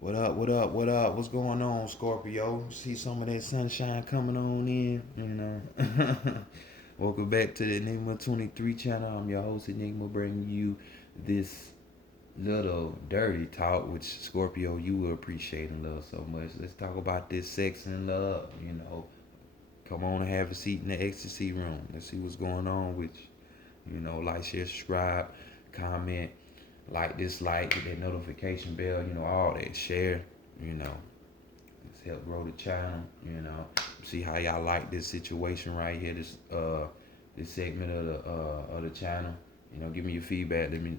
What up, what up, what up? What's going on, Scorpio? See some of that sunshine coming on in, you know. Welcome back to the Enigma 23 channel. I'm your host, Enigma, bringing you this little dirty talk, which Scorpio, you will appreciate and love so much. Let's talk about this sex and love, you know. Come on and have a seat in the Xstacy room. Let's see what's going on with you. You know, like, share, subscribe, comment, like, dislike, hit that notification bell, you know, all that. Share, you know. Let's help grow the channel, you know. See how y'all like this situation right here, this segment of the channel. You know, give me your feedback. Let me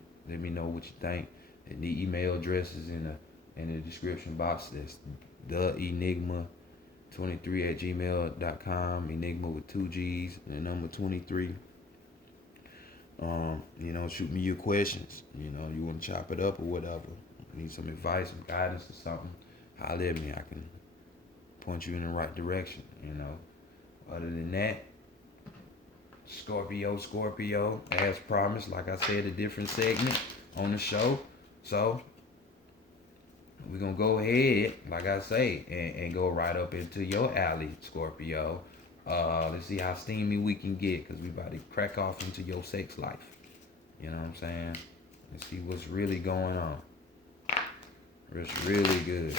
know what you think. And the email address is in the description box. That's the enigma23@gmail.com. Enigma with two G's and the number 23. You know, shoot me your questions. You know, you want to chop it up or whatever. Need some advice, some guidance or something. Holler at me. I can point you in the right direction. You know. Other than that, Scorpio, as promised. Like I said, a different segment on the show. So we're gonna go ahead, like I say, and go right up into your alley, Scorpio. Let's see how steamy we can get, cause we about to crack off into your sex life. You know what I'm saying? Let's see what's really going on. It's really good.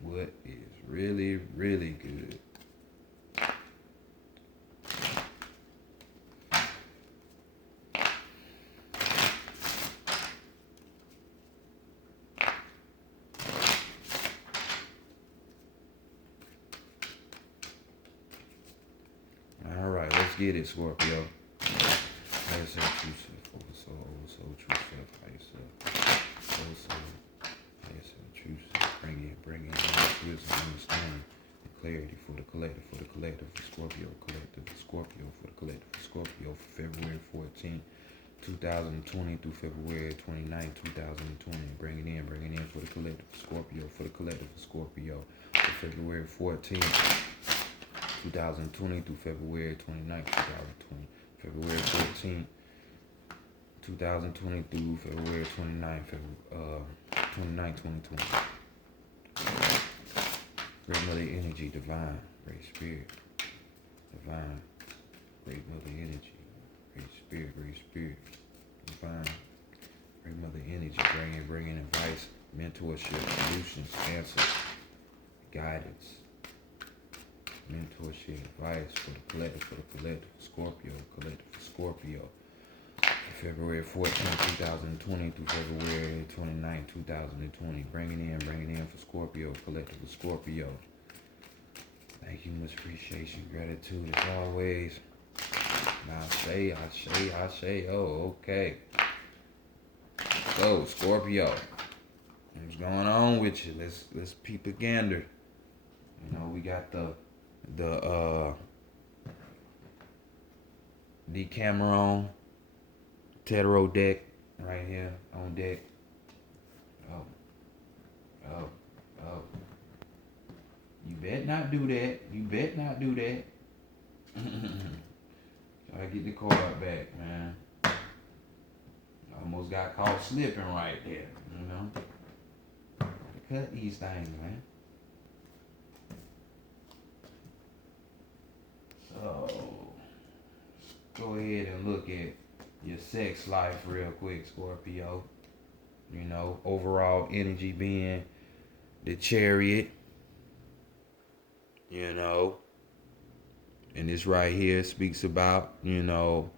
What is really, really good? All right, let's get it, Scorpio. How yourself, true self, over soul, true self, how yourself, over soul, how yourself, true self, bring in wisdom, understanding, and clarity for the collective, for Scorpio, collective, for Scorpio, for the collective, for Scorpio, for February 14th, 2020 through February 29th, 2020. Bring it in for the collective, for Scorpio, for the collective, for Scorpio, for February 14th. 2020 through February 29th, 2020. February 14th, 2020 through February 29th, 2020. Great Mother Energy, Divine, Great Spirit, Divine, Great Mother Energy, Great Spirit, Divine, Great Mother Energy, bringing advice, mentorship, solutions, answers, guidance, mentorship, advice for the collective, Scorpio, collective, Scorpio. February 14th, 2020 through February 29th, 2020. Bringing in for Scorpio, collective of Scorpio. Thank you, much appreciation, gratitude as always. I say, oh, okay. So, Scorpio, what's going on with you? Let's peep a gander. You know, we got the Decameron Tedero deck right here on deck. Oh, oh, oh. You bet not do that. You bet not do that. Try to get the card back, man. Almost got caught slipping right there, you know. Cut these things, man. So, go ahead and look at your sex life real quick, Scorpio. You know, overall energy being the Chariot. You know, and this right here speaks about, you know,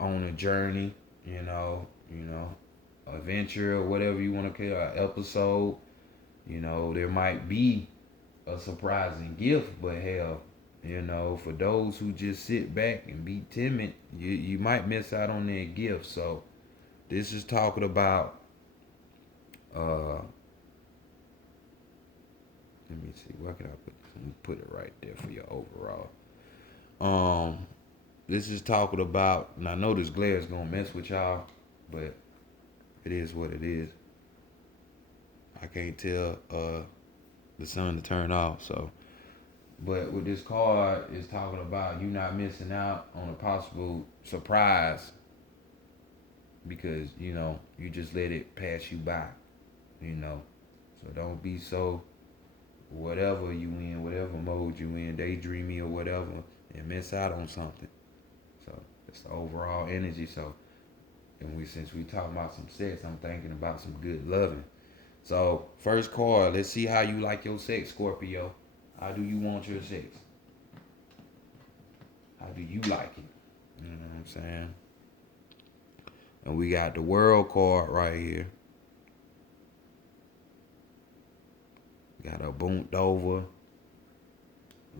on a journey, you know, adventure or whatever you want to call it, an episode. You know, there might be a surprising gift, but hell, you know, for those who just sit back and be timid, you might miss out on their gift. So this is talking about let me see, where can I put this? Let me put it right there for your overall. This is talking about, and I know this glare is gonna mess with y'all, but it is what it is. I can't tell the sun to turn off, so. But with this card, it's talking about you not missing out on a possible surprise because you just let it pass you by. You know, so don't be so whatever you in, whatever mode you in, daydreamy or whatever, and miss out on something. So it's the overall energy. So and since we talking about some sex, I'm thinking about some good loving. So first card, let's see how you like your sex, Scorpio. How do you want your sex? How do you like it? You know what I'm saying? And we got the world card right here. Got a boomed over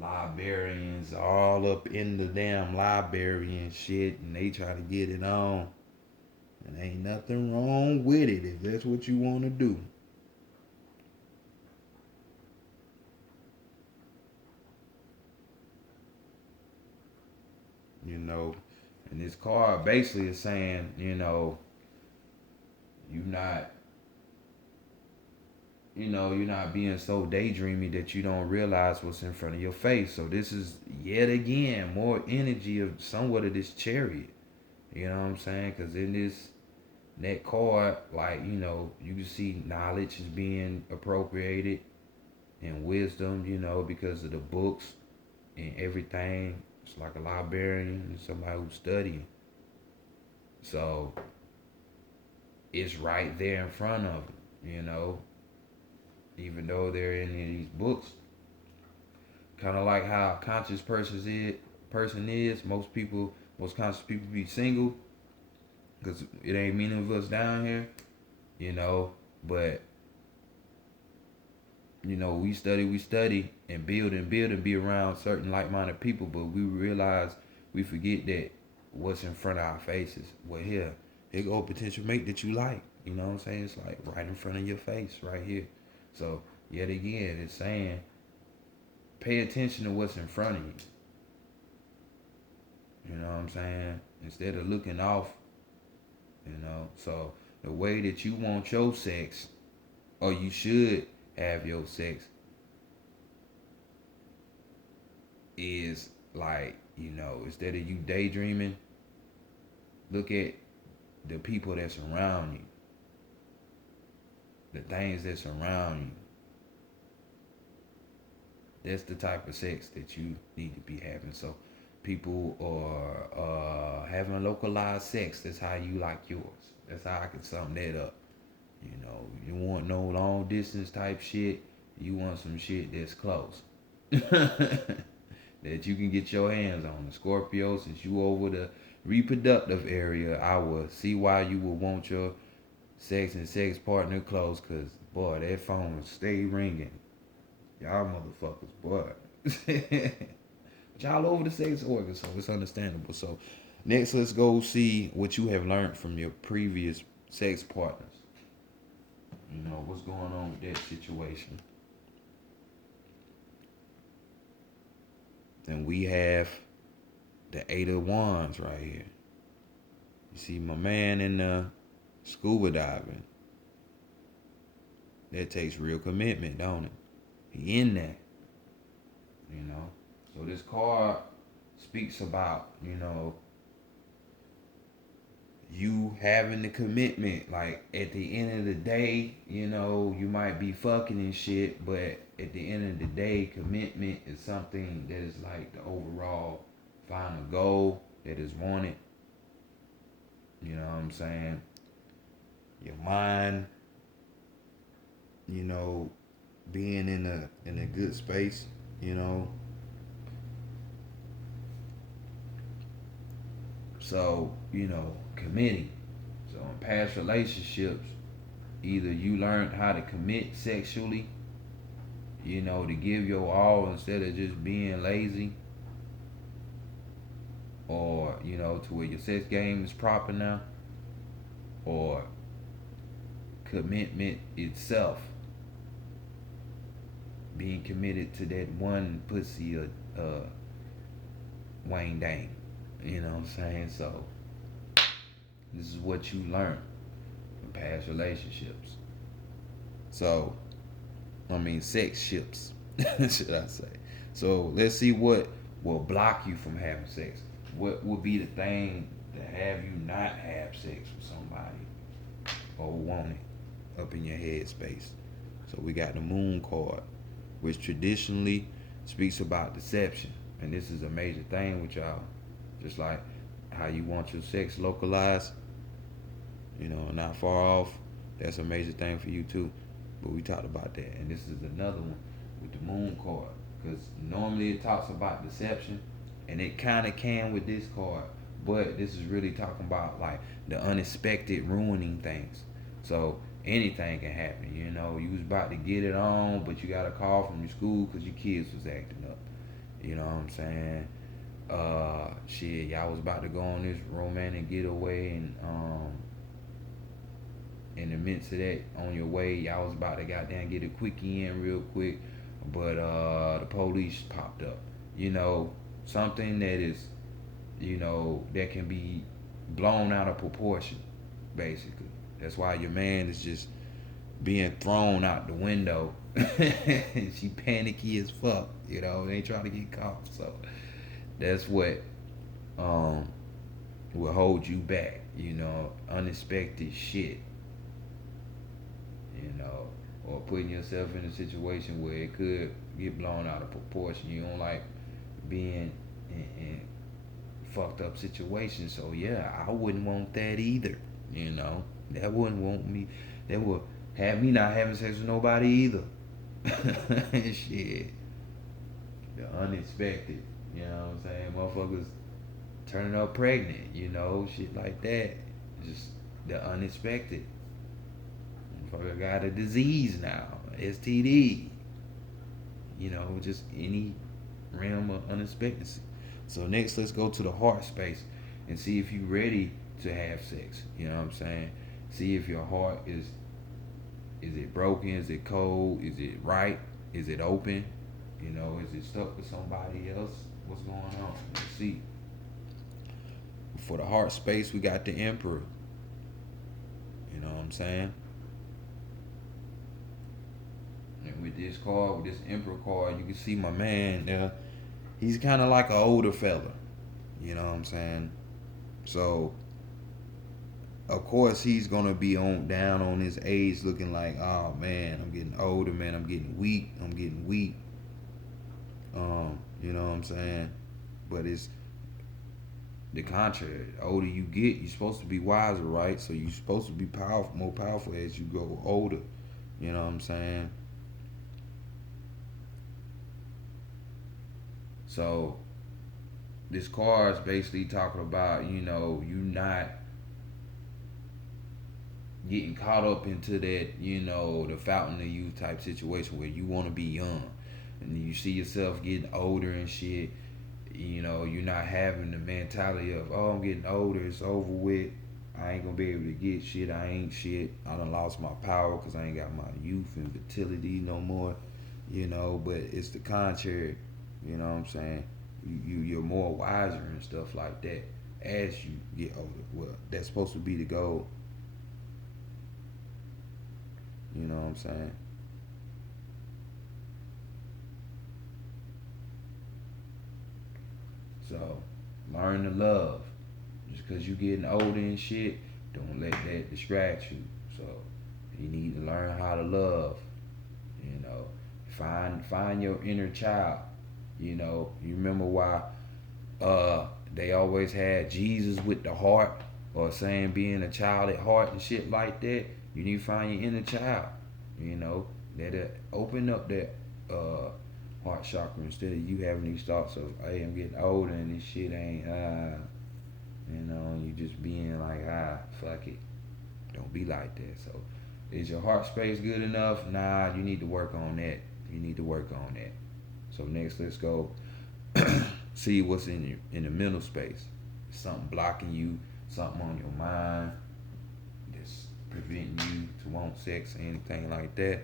librarians all up in the damn library and shit, and they try to get it on. And ain't nothing wrong with it if that's what you want to do. You know, and this card basically is saying, you not, you're not being so daydreamy that you don't realize what's in front of your face. So this is yet again more energy of somewhat of this chariot. You know what I'm saying? Because in that card, like, you can see knowledge is being appropriated and wisdom, because of the books and everything. It's like a librarian and somebody who's studying. So it's right there in front of them, even though they're in these books. Kind of like how a conscious person is. Most conscious people be single because it ain't many of us down here, But we study and build and be around certain like-minded people, but we realize we forget that what's in front of our faces. Well, here go potential mate that you like. You know what I'm saying? It's like right in front of your face, right here. So yet again, it's saying pay attention to what's in front of you. You know what I'm saying? Instead of looking off, So the way that you want your sex, or you should have your sex, is like, instead of you daydreaming, look at the people that surround you, the things that surround you. That's the type of sex that you need to be having. So people are having localized sex. That's how you like yours. That's how I can sum that up. You want no long distance type shit. You want some shit that's close. That you can get your hands on. The Scorpio, since you over the reproductive area, I will see why you would want your sex and sex partner close, because, boy, that phone will stay ringing. Y'all motherfuckers, boy. But y'all over the sex organ, so it's understandable. So next, let's go see what you have learned from your previous sex partners. What's going on with that situation. And we have the Eight of Wands right here. You see my man in the scuba diving. That takes real commitment, don't it? He in that. So this card speaks about, you having the commitment. Like at the end of the day, you might be fucking and shit, but at the end of the day, commitment is something that is like the overall final goal that is wanted. You know what I'm saying? Your mind, being in a good space, So, committing. So in past relationships, either you learned how to commit sexually, to give your all instead of just being lazy, or, to where your sex game is proper now, or commitment itself, being committed to that one pussy or Wayne Dang. You know what I'm saying? So this is what you learn from past relationships. So, sex ships, should I say. So let's see what will block you from having sex. What would be the thing to have you not have sex with somebody or want it up in your head space. So we got the moon card, which traditionally speaks about deception. And this is a major thing with y'all. Just like how you want your sex localized, not far off. That's a major thing for you too. But we talked about that. And this is another one with the moon card. Because normally it talks about deception. And it kind of can with this card. But this is really talking about like the unexpected ruining things. So anything can happen. You was about to get it on, but you got a call from your school because your kids was acting up. You know what I'm saying? Shit, y'all was about to go on this romantic getaway, and in the midst of that, on your way, y'all was about to goddamn get a quickie in real quick, but the police popped up. Something that is, that can be blown out of proportion, basically. That's why your man is just being thrown out the window. She panicky as fuck, they ain't trying to get caught. So that's what will hold you back, unexpected shit, or putting yourself in a situation where it could get blown out of proportion. You don't like being in fucked up situations. So yeah, I wouldn't want that either. That wouldn't want me. That would have me not having sex with nobody either. Shit, the unexpected. You know what I'm saying? Motherfuckers turning up pregnant. Shit like that. Just the unexpected. Motherfucker got a disease now, STD. Just any realm of unexpectancy. So next, let's go to the heart space and see if you're ready to have sex. You know what I'm saying? See if your heart is it broken? Is it cold? Is it right? Is it open? Is it stuck with somebody else? What's going on? Let's see. For the heart space, we got the Emperor. You know what I'm saying? And with this card, with this Emperor card, you can see my man there. He's kind of like an older fella. You know what I'm saying? So, of course, he's gonna be down on his age, looking like, oh man, I'm getting older, man. I'm getting weak. You know what I'm saying? But it's the contrary. The older you get, you're supposed to be wiser, right? So you're supposed to be more powerful as you grow older. You know what I'm saying? So this card is basically talking about, you not getting caught up into that, the fountain of youth type situation where you want to be young. And you see yourself getting older and shit. You're not having the mentality of, oh, I'm getting older, it's over with. I ain't gonna be able to get shit. I ain't shit. I done lost my power because I ain't got my youth and fertility no more. But it's the contrary. You know what I'm saying? You're more wiser and stuff like that as you get older. Well, that's supposed to be the goal. You know what I'm saying? So, learn to love. Just because you getting older and shit, don't let that distract you. So, you need to learn how to love. Find your inner child. You remember why they always had Jesus with the heart, or saying being a child at heart and shit like that. You need to find your inner child. Let it open up that heart chakra instead of you having these thoughts of, hey, I'm getting older and this shit ain't you just being like, fuck it. Don't be like that. So is your heart space good enough? Nah, you need to work on that. So next, let's go see what's in the mental space. Something blocking you, something on your mind that's preventing you to want sex or anything like that.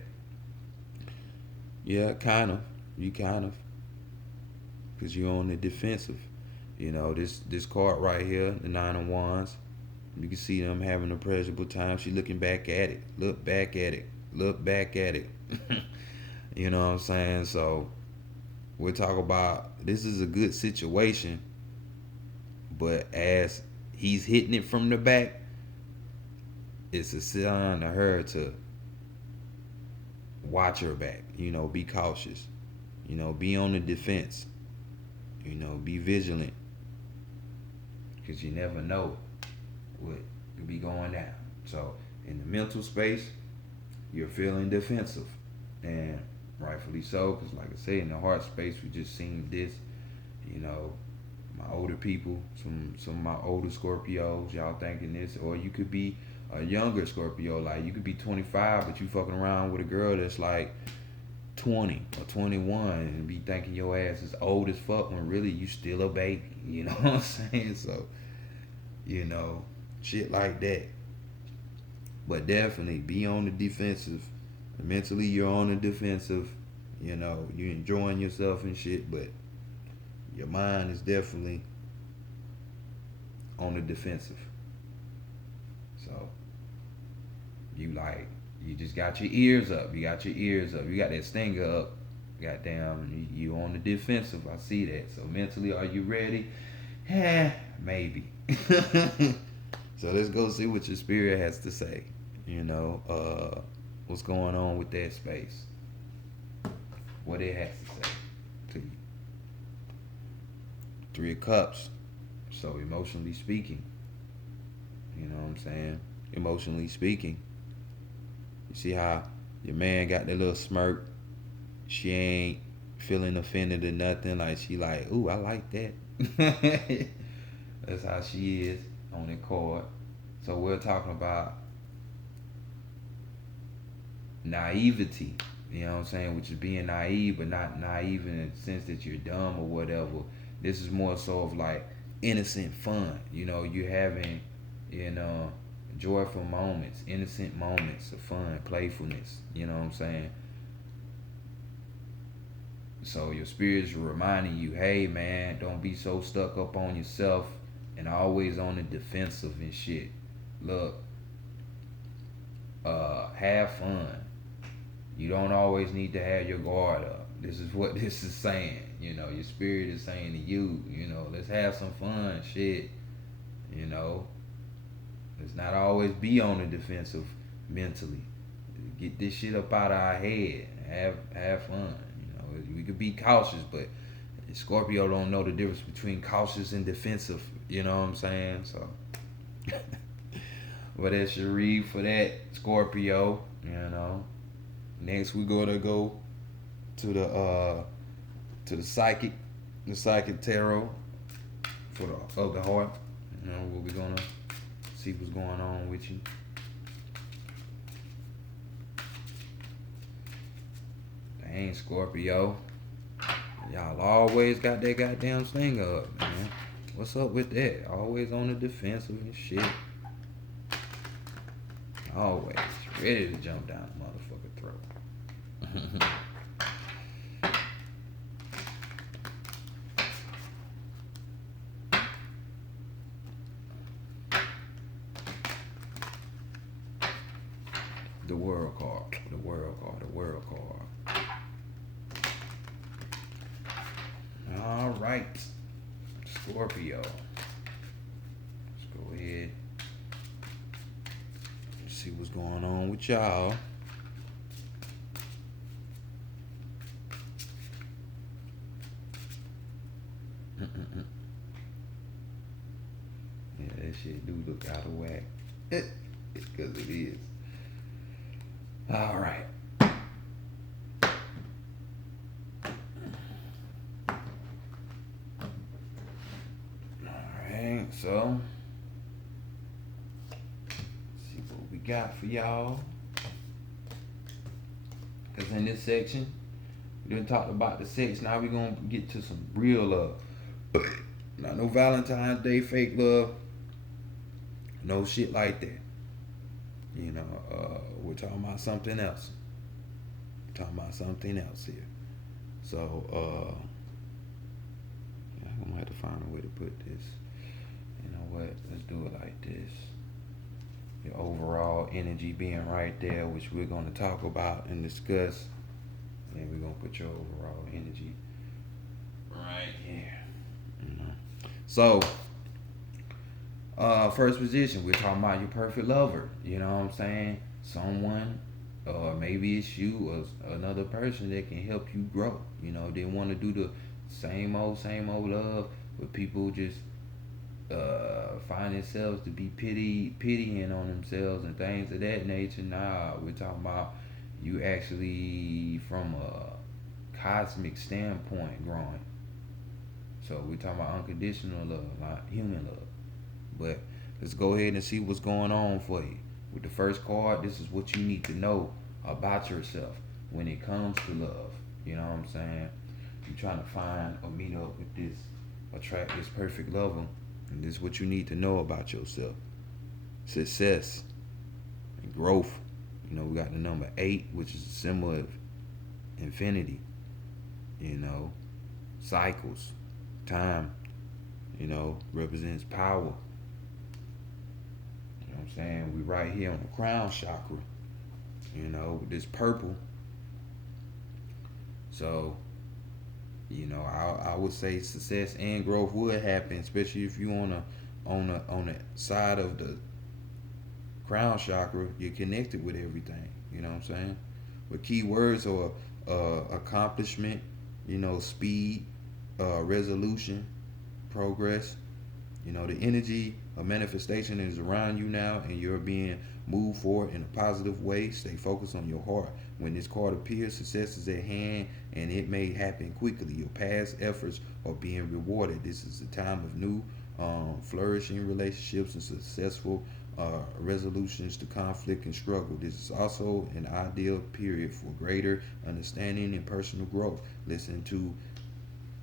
Yeah, kind of. You kind of. Because you're on the defensive. This card right here, the Nine of Wands. You can see them having a pleasurable time. She looking back at it. Look back at it. Look back at it. You know what I'm saying? So we'll talk about, this is a good situation, but as he's hitting it from the back, it's a sign to her to watch her back. Be cautious. Be on the defense. Be vigilant. Because you never know what could be going down. So, in the mental space, you're feeling defensive. And rightfully so, because like I say, in the heart space, we just seen this. My older people, some of my older Scorpios, y'all thinking this. Or you could be a younger Scorpio, like you could be 25, but you fucking around with a girl that's like 20 or 21 and be thinking your ass is old as fuck when really you still a baby. You know what I'm saying? So, shit like that. But definitely be on the defensive. Mentally, you're on the defensive. You're enjoying yourself and shit, but your mind is definitely on the defensive. So, you just got your ears up. You got that stinger up. Goddamn, you on the defensive. I see that. So mentally, are you ready? Maybe. So let's go see what your spirit has to say. What's going on with that space? What it has to say to you. 3 of Cups. So emotionally speaking. You know what I'm saying? Emotionally speaking. You see how your man got that little smirk. She ain't feeling offended or nothing. Like she like, ooh, I like that. That's how she is on the card. So we're talking about naivety. You know what I'm saying? Which is being naive, but not naive in the sense that you're dumb or whatever. This is more so of like innocent fun. You're having, joyful moments, innocent moments of fun, playfulness. You know what I'm saying? So your spirit is reminding you, hey man, don't be so stuck up on yourself and always on the defensive and shit. Look, have fun. You don't always need to have your guard up. This is what this is saying. Your spirit is saying to you, let's have some fun, shit. Let's not always be on the defensive mentally. Get this shit up out of our head. Have fun. We could be cautious, but Scorpio don't know the difference between cautious and defensive. You know what I'm saying? So, but that's your read for that, Scorpio. Next we gonna go to the psychic tarot for the of the heart. Where we gonna see what's going on with you. Dang, Scorpio. Y'all always got that goddamn thing up, man. What's up with that? Always on the defensive and shit. Always ready to jump down the motherfucking throat. The world card. All right, Scorpio. Let's go ahead. See what's going on with y'all. Yeah, that shit do look out of whack. Because it is. All right. So, see what we got for y'all. Because in this section, we done talked about the sex. Now we're going to get to some real love. Not no Valentine's Day fake love. No shit like that. We're talking about something else. We're talking about something else here. So, I'm going to have to find a way to put this. You know what? Let's do it like this. Your overall energy being right there, which we're going to talk about and discuss. And then we're going to put your overall energy right here. So, First position, we're talking about your perfect lover. You know what I'm saying? Someone, or maybe it's you or another person that can help you grow. You know, they want to do the same old love, but people just find themselves to be pitying on themselves and things of that nature. Nah, we're talking about you actually from a cosmic standpoint growing. So we're talking about unconditional love, not human love. But let's go ahead and see what's going on for you. With the first card, this is what you need to know about yourself when it comes to love. You know what I'm saying? You're trying to find or meet up with this, attract this perfect lover. And this is what you need to know about yourself. Success and growth. You know, we got the number 8, which is a symbol of infinity. You know, cycles, time, represents power. You know what I'm saying? We right here on the crown chakra, with this purple. So, I would say success and growth would happen, especially if you on the side of the crown chakra, you're connected with everything. You know what I'm saying? But key words are accomplishment, speed, resolution, progress. The energy of manifestation is around you now, and you're being moved forward in a positive way. Stay focused on your heart. When this card appears, success is at hand, and it may happen quickly. Your past efforts are being rewarded. This is a time of new, flourishing relationships and successful resolutions to conflict and struggle. This is also an ideal period for greater understanding and personal growth. Listen to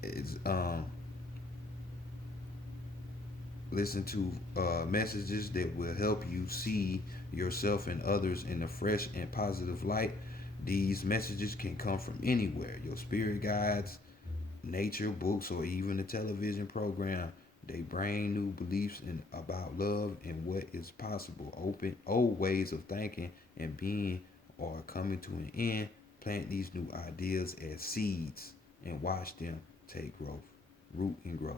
it's Listen to messages that will help you see yourself and others in a fresh and positive light. These messages can come from anywhere: your spirit guides, nature, books, or even a television program. They bring new beliefs about love and what is possible. Open old ways of thinking and being are coming to an end. Plant these new ideas as seeds and watch them take growth, root and grow.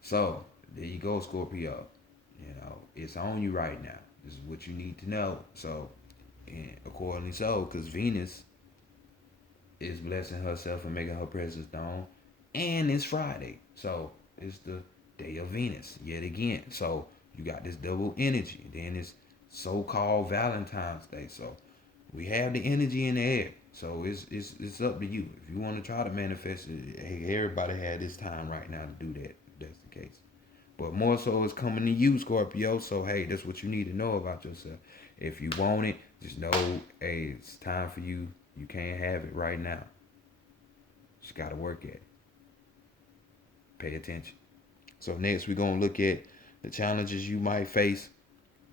So there you go, Scorpio. It's on you right now. This is what you need to know. So, and accordingly so, because Venus is blessing herself and making her presence known, and it's Friday, so it's the day of Venus yet again. So you got this double energy. Then it's so-called Valentine's Day. So we have the energy in the air. So it's up to you. If you want to try to manifest it, hey, everybody had this time right now to do that. If that's the case. But more so it's coming to you, Scorpio. So hey, that's what you need to know about yourself. If you want it, just know, hey, it's time for you. You can't have it right now. Just gotta work at it. Pay attention. So next we're gonna look at the challenges you might face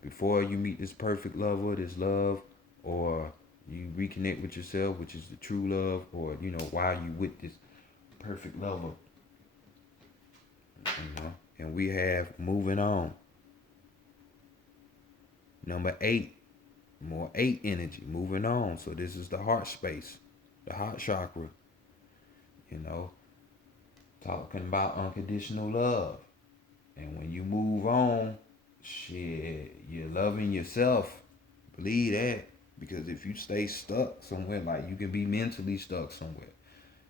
before you meet this perfect lover, this love, or you reconnect with yourself, which is the true love, or while you with this perfect lover. And we have moving on. Number 8, more 8 energy, moving on. So this is the heart space, the heart chakra. You know, talking about unconditional love. And when you move on, shit, you're loving yourself. Believe that. Because if you stay stuck somewhere, like you can be mentally stuck somewhere.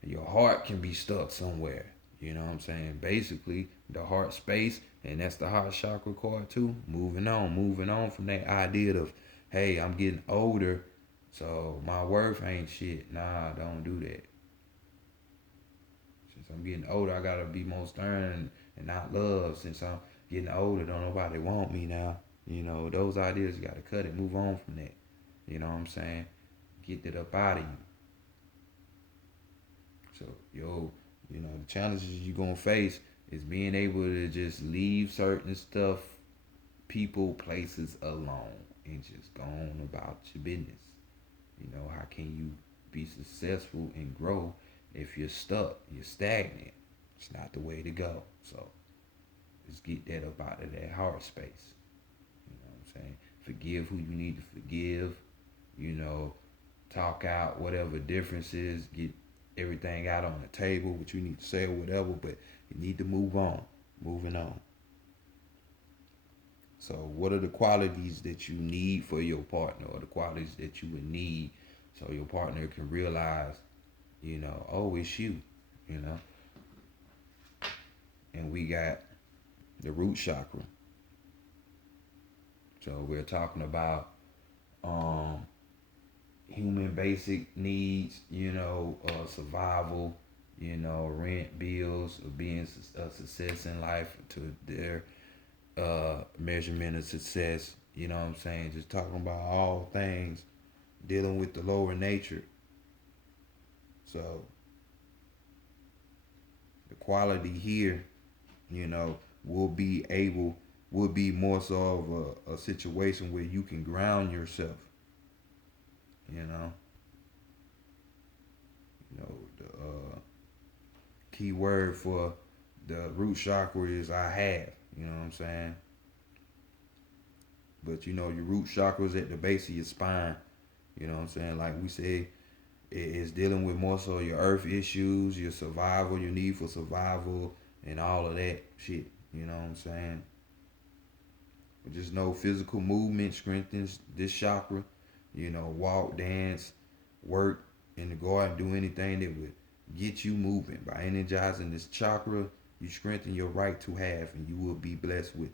And your heart can be stuck somewhere. You know what I'm saying? Basically, the heart space, and that's the heart chakra card too. Moving on from that idea of, hey, I'm getting older, so my worth ain't shit. Nah, don't do that. Since I'm getting older, I gotta be more stern and not love. Since I'm getting older, don't nobody want me now. Those ideas, you gotta cut it. Move on from that. You know what I'm saying? Get that up out of you. So, the challenges you're gonna face is being able to just leave certain stuff, people, places alone and just go on about your business. How can you be successful and grow if you're stuck, you're stagnant? It's not the way to go. So just get that up out of that heart space. You know what I'm saying? Forgive who you need to forgive. Talk out whatever differences. Get everything out on the table, what you need to say or whatever. But you need to move on. Moving on. So, what are the qualities that you need for your partner, or the qualities that you would need so your partner can realize, oh, it's you, you know? And we got the root chakra. So, we're talking about um, human basic needs, survival, rent, bills, or being a success in life to their measurement of success. You know what I'm saying? Just talking about all things dealing with the lower nature. So the quality here, you know, will be more so of a situation where you can ground yourself. You know, the key word for the root chakra is I have. You know what I'm saying? But your root chakra is at the base of your spine. You know what I'm saying? Like we said, it's dealing with more so your earth issues, your survival, your need for survival, and all of that shit. You know what I'm saying? But just know physical movement strengthens this chakra. Walk, dance, work in the garden, do anything that would get you moving. By energizing this chakra, you strengthen your right to have, and you will be blessed with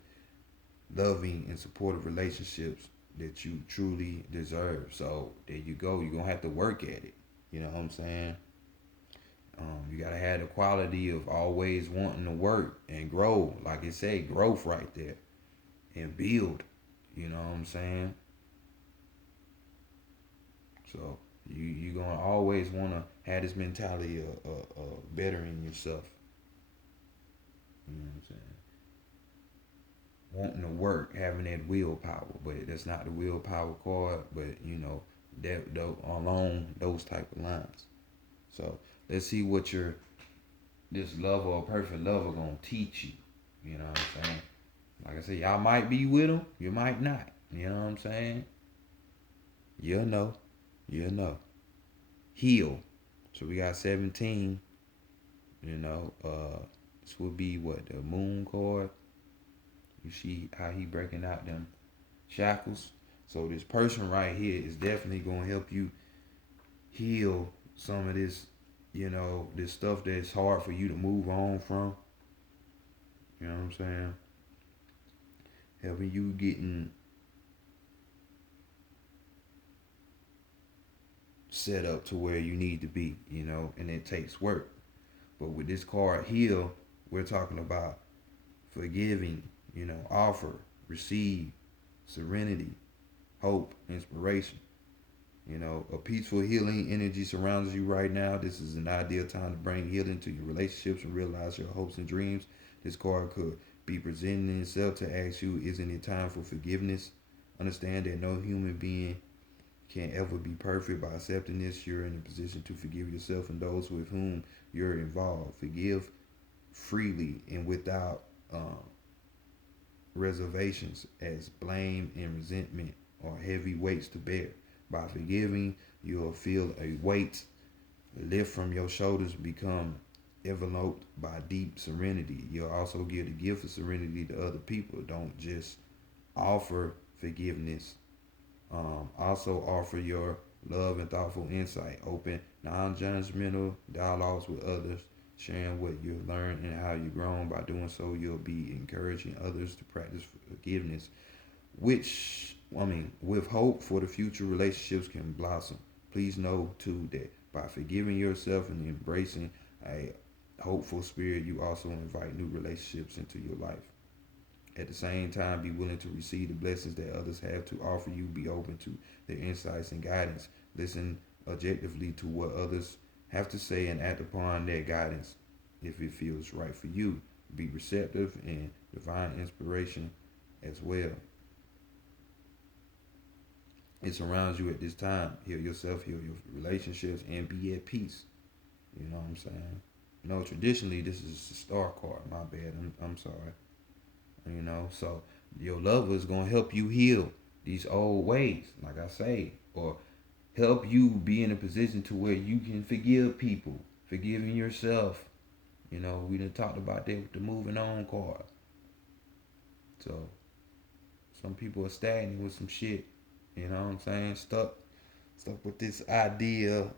loving and supportive relationships that you truly deserve. So there you go. You're gonna have to work at it. You know what I'm saying? You gotta have the quality of always wanting to work and grow. Like it say, growth right there, and build. You know what I'm saying? So you gonna always wanna have this mentality of bettering yourself. You know what I'm saying? Wanting to work, having that willpower, but that's not the willpower card. But that along those type of lines. So let's see what this lover or perfect lover gonna teach you. You know what I'm saying? Like I said, y'all might be with them, you might not. You know what I'm saying? You'll know. You'll know. Heal. So we got 17. This would be what the moon card. You see how he breaking out them shackles. So this person right here is definitely gonna help you heal some of this, this stuff that's hard for you to move on from. You know what I'm saying? Helping you getting set up to where you need to be, and it takes work. But with this card heal, we're talking about forgiving, offer, receive, serenity, hope, inspiration. A peaceful healing energy surrounds you right now. This is an ideal time to bring healing to your relationships and realize your hopes and dreams. This card could be presenting itself to ask you, isn't it time for forgiveness? Understand that no human being can ever be perfect. By accepting this, you're in a position to forgive yourself and those with whom you're involved. Forgive freely and without reservations, as blame and resentment are heavy weights to bear. By forgiving, you'll feel a weight lift from your shoulders, become enveloped by deep serenity. You'll also give the gift of serenity to other people. Don't just offer forgiveness. Also offer your love and thoughtful insight. Open, non-judgmental dialogues with others, sharing what you've learned and how you've grown. By doing so, you'll be encouraging others to practice forgiveness, with hope for the future, relationships can blossom. Please know too that by forgiving yourself and embracing a hopeful spirit, you also invite new relationships into your life. At the same time, be willing to receive the blessings that others have to offer you. Be open to their insights and guidance. Listen objectively to what others have to say and act upon their guidance if it feels right for you. Be receptive and divine inspiration as well. It surrounds you at this time. Heal yourself, heal your relationships, and be at peace. You know what I'm saying? Traditionally, this is the star card. My bad. I'm sorry. So your lover is going to help you heal these old ways, like I say, or help you be in a position to where you can forgive people, forgiving yourself. We done talked about that with the moving on card. So Some people are stagnant with some shit. You know what I'm saying? Stuck with this idea,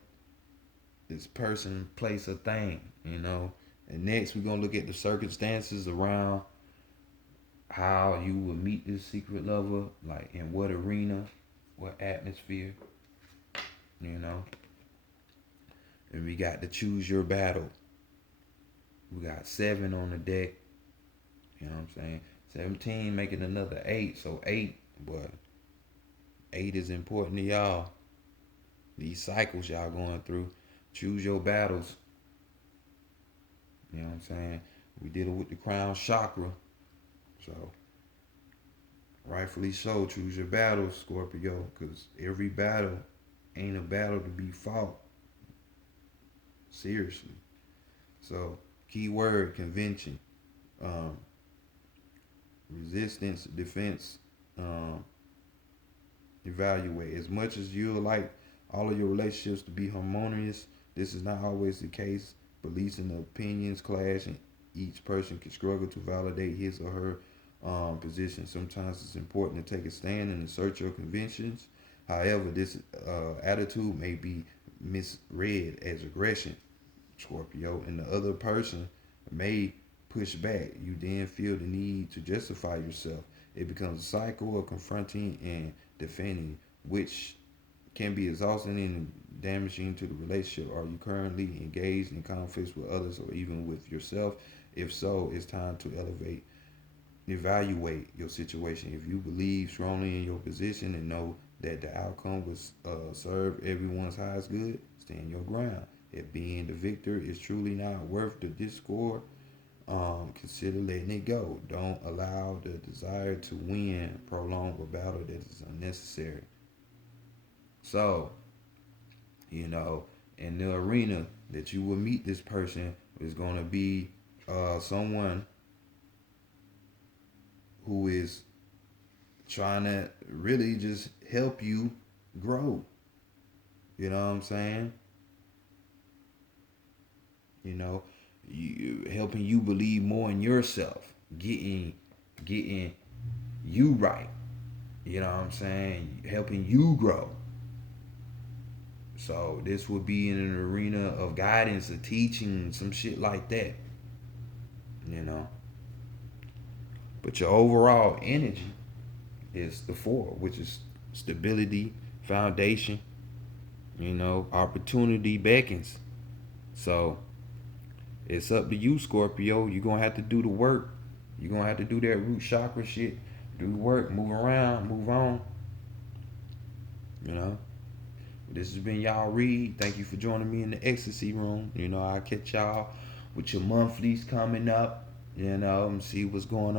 this person, place, or thing. You know. And next, we're gonna look at the circumstances around how you would meet this secret lover, like in what arena, what atmosphere. You know. And we got to choose your battle. We got 7 on the deck. You know what I'm saying? 17 making another 8. So 8, but 8 is important to y'all. These cycles y'all going through. Choose your battles. You know what I'm saying? We dealing with the crown chakra. So rightfully so, choose your battles, Scorpio, because every battle ain't a battle to be fought. Seriously. So keyword convention. Um, resistance, defense, um, evaluate. As much as you like all of your relationships to be harmonious, this is not always the case. Beliefs and opinions clash, and each person can struggle to validate his or her position. Sometimes it's important to take a stand and assert your convictions. However, this attitude may be misread as aggression, Scorpio, and the other person may push back. You then feel the need to justify yourself. It becomes a cycle of confronting and defending, which can be exhausting and damaging to the relationship. Are you currently engaged in conflicts with others or even with yourself? If so, it's time to evaluate your situation. If you believe strongly in your position and know that the outcome will serve everyone's highest good, stand your ground. If being the victor is truly not worth the discord, consider letting it go. Don't allow the desire to win prolong a battle that is unnecessary. So, you know, in the arena that you will meet this person is going to be someone who is trying to really just help you grow. You know what I'm saying? You know, helping you believe more in yourself, getting you right. You know what I'm saying? Helping you grow. So this would be in an arena of guidance, of teaching, some shit like that. You know. But your overall energy is the 4, which is stability, foundation, you know, opportunity beckons. So it's up to you, Scorpio. You're gonna have to do the work. You're gonna have to do that root chakra shit. Do the work, move around, move on. You know. This has been y'all Reed. Thank you for joining me in the Xstacy room. You know, I'll catch y'all with your monthlies coming up. You know, and see what's going on.